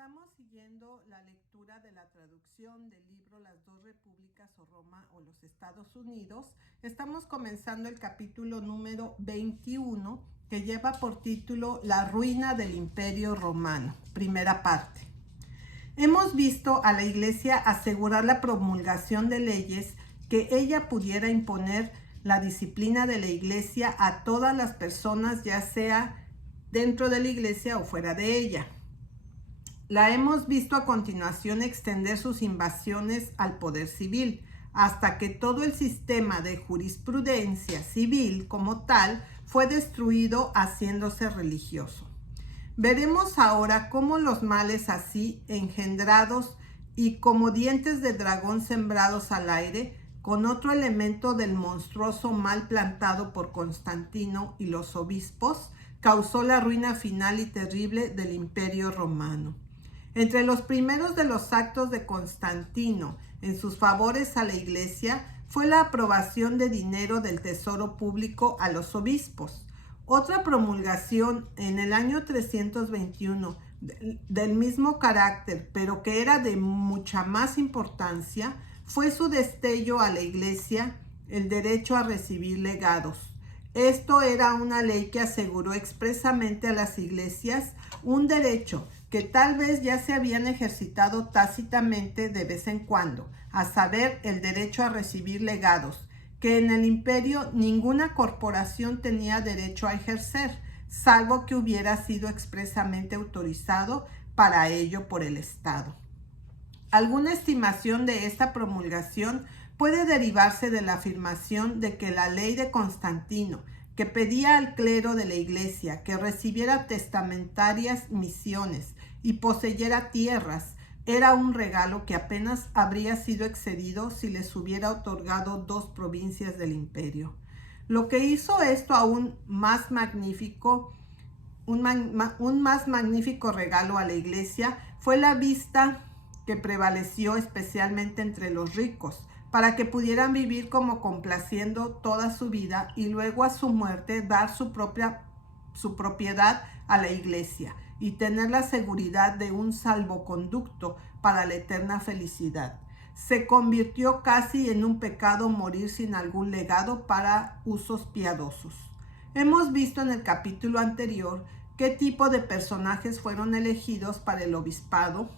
Estamos siguiendo la lectura de la traducción del libro Las dos repúblicas o Roma o los Estados Unidos. Estamos comenzando el capítulo número 21 que lleva por título La ruina del Imperio Romano, primera parte. Hemos visto a la Iglesia asegurar la promulgación de leyes que ella pudiera imponer la disciplina de la Iglesia a todas las personas, ya sea dentro de la Iglesia o fuera de ella. La hemos visto a continuación extender sus invasiones al poder civil, hasta que todo el sistema de jurisprudencia civil como tal fue destruido haciéndose religioso. Veremos ahora cómo los males así engendrados y como dientes de dragón sembrados al aire, con otro elemento del monstruoso mal plantado por Constantino y los obispos, causó la ruina final y terrible del Imperio Romano. Entre los primeros de los actos de Constantino en sus favores a la Iglesia fue la aprobación de dinero del tesoro público a los obispos. Otra promulgación en el año 321 del mismo carácter, pero que era de mucha más importancia, fue su destello a la Iglesia el derecho a recibir legados. Esto era una ley que aseguró expresamente a las iglesias un derecho que tal vez ya se habían ejercitado tácitamente de vez en cuando, a saber, el derecho a recibir legados, que en el imperio ninguna corporación tenía derecho a ejercer, salvo que hubiera sido expresamente autorizado para ello por el Estado. Alguna estimación de esta promulgación puede derivarse de la afirmación de que la ley de Constantino, que pedía al clero de la Iglesia que recibiera testamentarias misiones y poseyera tierras, era un regalo que apenas habría sido excedido si les hubiera otorgado 2 provincias del imperio. Lo que hizo esto aún más magnífico, un más magnífico regalo a la Iglesia fue la vista que prevaleció especialmente entre los ricos, para que pudieran vivir como complaciendo toda su vida y luego a su muerte dar su propiedad a la Iglesia y tener la seguridad de un salvoconducto para la eterna felicidad. Se convirtió casi en un pecado morir sin algún legado para usos piadosos. Hemos visto en el capítulo anterior qué tipo de personajes fueron elegidos para el obispado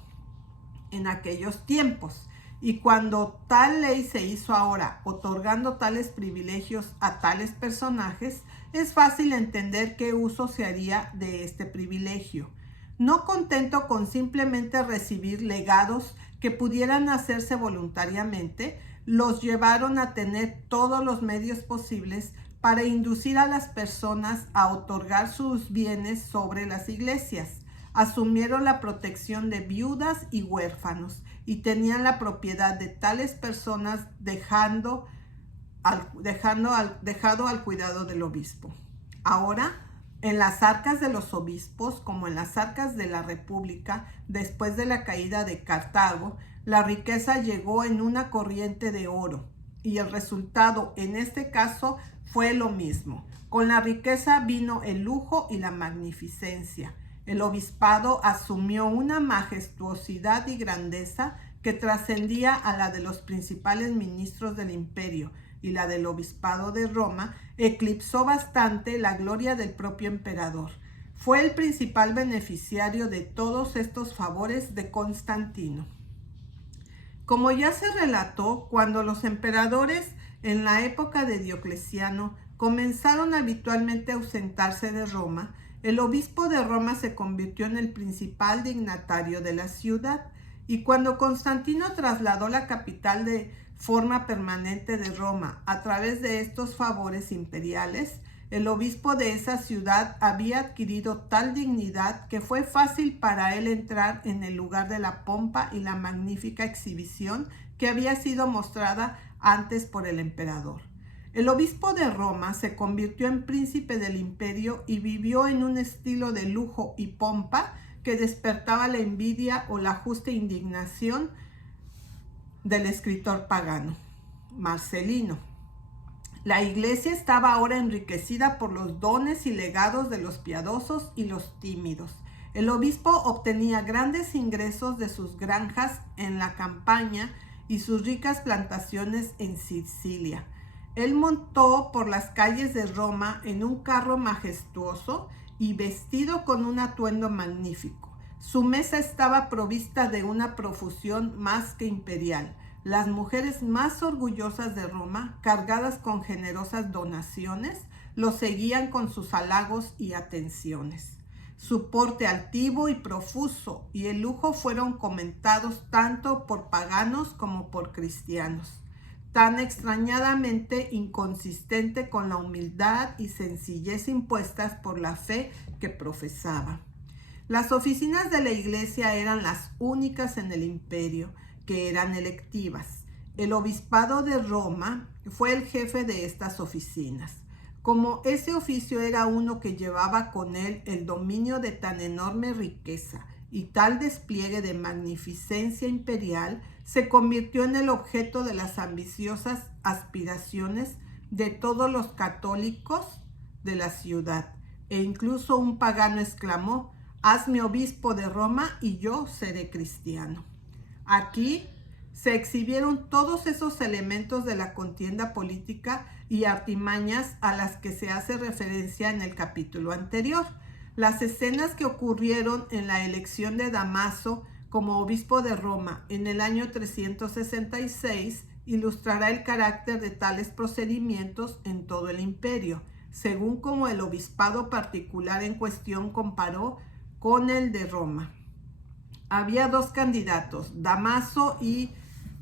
en aquellos tiempos. Y cuando tal ley se hizo ahora, otorgando tales privilegios a tales personajes, es fácil entender qué uso se haría de este privilegio. No contento con simplemente recibir legados que pudieran hacerse voluntariamente, los llevaron a tener todos los medios posibles para inducir a las personas a otorgar sus bienes sobre las iglesias. Asumieron la protección de viudas y huérfanos y tenían la propiedad de tales personas dejado al cuidado del obispo. Ahora, en las arcas de los obispos, como en las arcas de la República, después de la caída de Cartago, la riqueza llegó en una corriente de oro, y el resultado en este caso fue lo mismo. Con la riqueza vino el lujo y la magnificencia. El obispado asumió una majestuosidad y grandeza que trascendía a la de los principales ministros del imperio, y la del obispado de Roma eclipsó bastante la gloria del propio emperador. Fue el principal beneficiario de todos estos favores de Constantino. Como ya se relató, cuando los emperadores en la época de Diocleciano comenzaron habitualmente a ausentarse de Roma, el obispo de Roma se convirtió en el principal dignatario de la ciudad, y cuando Constantino trasladó la capital de forma permanente de Roma a través de estos favores imperiales, el obispo de esa ciudad había adquirido tal dignidad que fue fácil para él entrar en el lugar de la pompa y la magnífica exhibición que había sido mostrada antes por el emperador. El obispo de Roma se convirtió en príncipe del imperio y vivió en un estilo de lujo y pompa que despertaba la envidia o la justa indignación del escritor pagano, Marcelino. La Iglesia estaba ahora enriquecida por los dones y legados de los piadosos y los tímidos. El obispo obtenía grandes ingresos de sus granjas en la campaña y sus ricas plantaciones en Sicilia. Él montó por las calles de Roma en un carro majestuoso y vestido con un atuendo magnífico. Su mesa estaba provista de una profusión más que imperial. Las mujeres más orgullosas de Roma, cargadas con generosas donaciones, lo seguían con sus halagos y atenciones. Su porte altivo y profuso y el lujo fueron comentados tanto por paganos como por cristianos, tan extrañadamente inconsistente con la humildad y sencillez impuestas por la fe que profesaba. Las oficinas de la iglesia eran las únicas en el imperio que eran electivas. El obispado de Roma fue el jefe de estas oficinas. Como ese oficio era uno que llevaba con él el dominio de tan enorme riqueza y tal despliegue de magnificencia imperial, se convirtió en el objeto de las ambiciosas aspiraciones de todos los católicos de la ciudad. E incluso un pagano exclamó: «Hazme obispo de Roma y yo seré cristiano». Aquí se exhibieron todos esos elementos de la contienda política y artimañas a las que se hace referencia en el capítulo anterior. Las escenas que ocurrieron en la elección de Damaso como obispo de Roma en el año 366 ilustrará el carácter de tales procedimientos en todo el imperio, según como el obispado particular en cuestión comparó con el de Roma. Había dos candidatos, Damaso y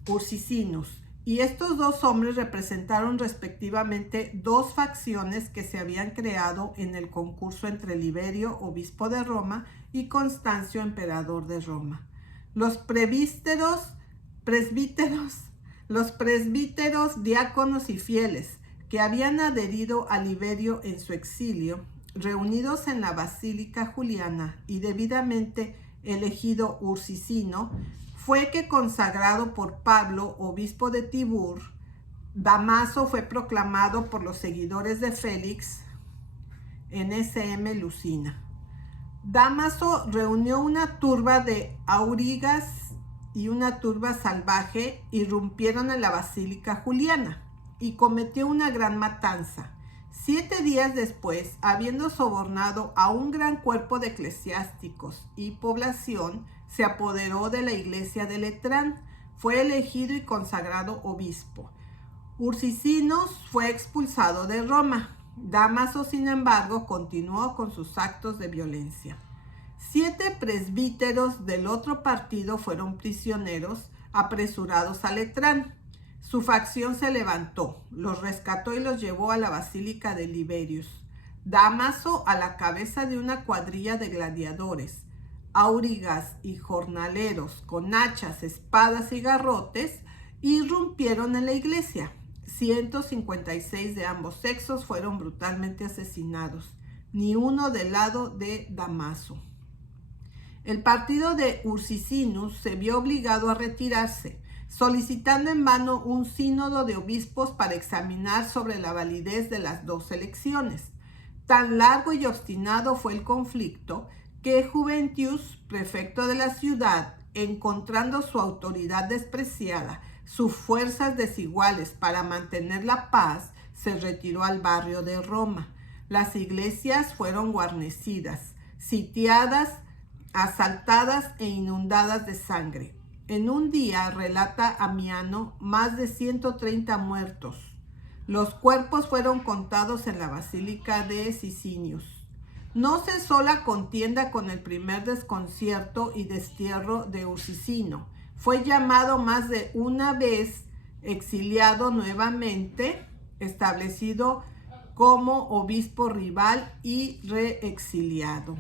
Ursicinus, y estos dos hombres representaron respectivamente dos facciones que se habían creado en el concurso entre Liberio, obispo de Roma, y Constancio, emperador de Roma. Los presbíteros, diáconos y fieles que habían adherido a Liberio en su exilio, reunidos en la Basílica Juliana y debidamente elegido Ursicino, fue que, consagrado por Pablo, obispo de Tibur, Damaso fue proclamado por los seguidores de Félix en SM Lucina. Damaso reunió una turba de aurigas y una turba salvaje, irrumpieron en la Basílica Juliana y cometió una gran matanza. 7 días después, habiendo sobornado a un gran cuerpo de eclesiásticos y población, se apoderó de la iglesia de Letrán. Fue elegido y consagrado obispo. Ursicinos fue expulsado de Roma. Damaso, sin embargo, continuó con sus actos de violencia. 7 presbíteros del otro partido fueron prisioneros, apresurados a Letrán. Su facción se levantó, los rescató y los llevó a la Basílica de Liberius. Damaso, a la cabeza de una cuadrilla de gladiadores, aurigas y jornaleros con hachas, espadas y garrotes, irrumpieron en la iglesia. 156 de ambos sexos fueron brutalmente asesinados, ni uno del lado de Damaso. El partido de Ursicinus se vio obligado a retirarse, solicitando en vano un sínodo de obispos para examinar sobre la validez de las dos elecciones. Tan largo y obstinado fue el conflicto que Juventius, prefecto de la ciudad, encontrando su autoridad despreciada, sus fuerzas desiguales para mantener la paz, se retiró al barrio de Roma. Las iglesias fueron guarnecidas, sitiadas, asaltadas e inundadas de sangre. En un día, relata Amiano, más de 130 muertos. Los cuerpos fueron contados en la Basílica de Sicinius. No cesó la contienda con el primer desconcierto y destierro de Ursicino. Fue llamado más de una vez, exiliado nuevamente, establecido como obispo rival y reexiliado.